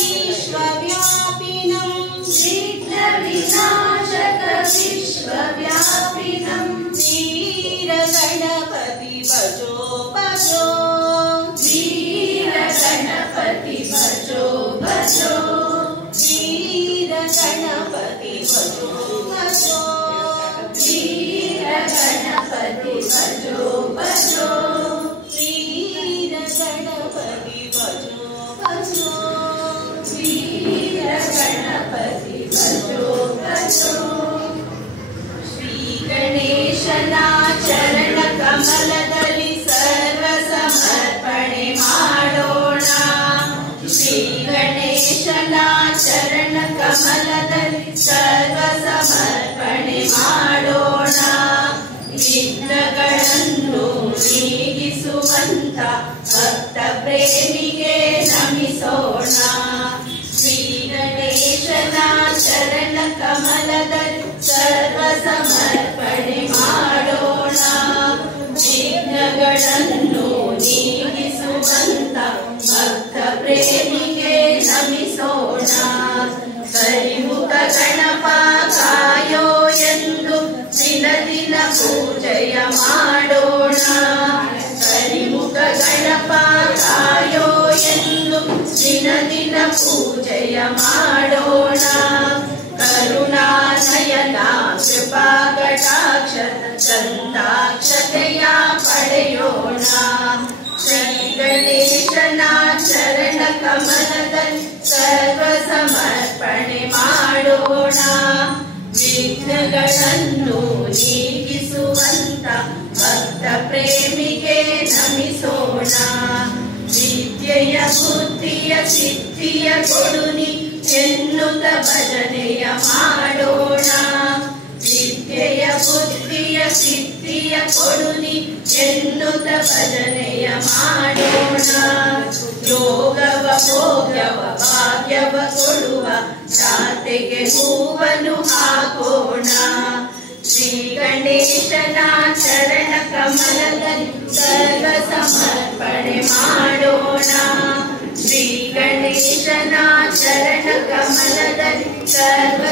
विश्वव्यापिनं विघ्नविनाशक विश्वव्यापिनं वीरगणपति भजो भजो वीरगणपति भजो भजो वीरगणपति भजो भजो वीरगणपति भजो भजो वीरगणपति भजो भजो वीरगणपति भजो भजो श्रीगणेशना चरण कमलदली सर्व समर्पणे ಮಾಡೋಣ ಶ್ರೀಗಣೇಶನ ಚರಣ ಕಮಲದಲ್ಲಿ ಸರ್ವ ಸಮರ್ಪಣೆ ಮಾಡೋಣ ವಿಘ್ನಗಳನ್ನು ನೀಗಿಸುವಂತ ಭಕ್ತ ಪ್ರೇಮಿಗೆ ನಮಿಸೋಣ ಶ್ರೀಗಣೇಶನ ಚರಣ ಕಮಲದಲ್ಲಿ ಸರ್ವ ಸಮರ್ಪಣೆ ಮಾಡೋಣ ವಿಘ್ನಗಳನ್ನು ನೀಗಿಸುವಂತ ಭಕ್ತ ಪ್ರೇಮಿಗೆ ನಮಿಸೋಣ ಕರಿಮುಖ ಗಣಪ ಕಾಯೋ ಎಂದು ದಿನ ದಿನ ಪೂಜೆಯ ಮಾಡೋಣ ಕರಿಮುಖ ಗಣಪ ಕಾಯೋ ಎಂದು ದಿನ ದಿನ ಪೂಜೆಯ ಮಾಡೋಣ ಕರುಣಾನಯನ ಕೃಪಾ ಕಟಾಕ್ಷ ಸಂತಾಕ್ಷತೆಯ ಪಡೆಯೋಣ ಶ್ರೀ ಗಣೇಶನ ಚರಣ ಕಮಲದಲ್ಲಿ ಸರ್ವ ಸಮರ್ಪಣೆ ಮಾಡೋಣ ವಿಘ್ನಗಳನ್ನು ನೀಗಿಸುವಂತ ಭಕ್ತ ಪ್ರೇಮಿಗೆ ನಮಿಸೋಣ ವಿದ್ಯೆಯ ಬುದ್ಧಿಯ ಸಿದ್ಧಿಯ ಕೊಡುನಿ ಎನ್ನುತ್ತ ಭಜನೆಯ ಮಾಡೋಣ ವಿದ್ಯೆಯ ಬುದ್ಧಿಯ ಸಿದ್ಧಿಯ ಕೊಡುನಿ ಎನ್ನುತ್ತ ಭಜನೆಯ ಮಾಡೋಣ ಯೋಗವ ಭೋಗ್ಯವ ಭಾಗ್ಯವ ಕೊಡುವ ಜಾತೆಗೆ ಹೂವನ್ನು ಹಾಕೋಣ ಶ್ರೀ ಗಣೇಶನ ಚರಣ ಕಮಲದಲ್ಲಿ ಸರ್ವ ಸಮರ್ಪಣೆ ಮಾಡೋಣ ಶ್ರೀ ಗಣೇಶನ ಚರಣ ಕಮಲದಲ್ಲಿ ಸರ್ವ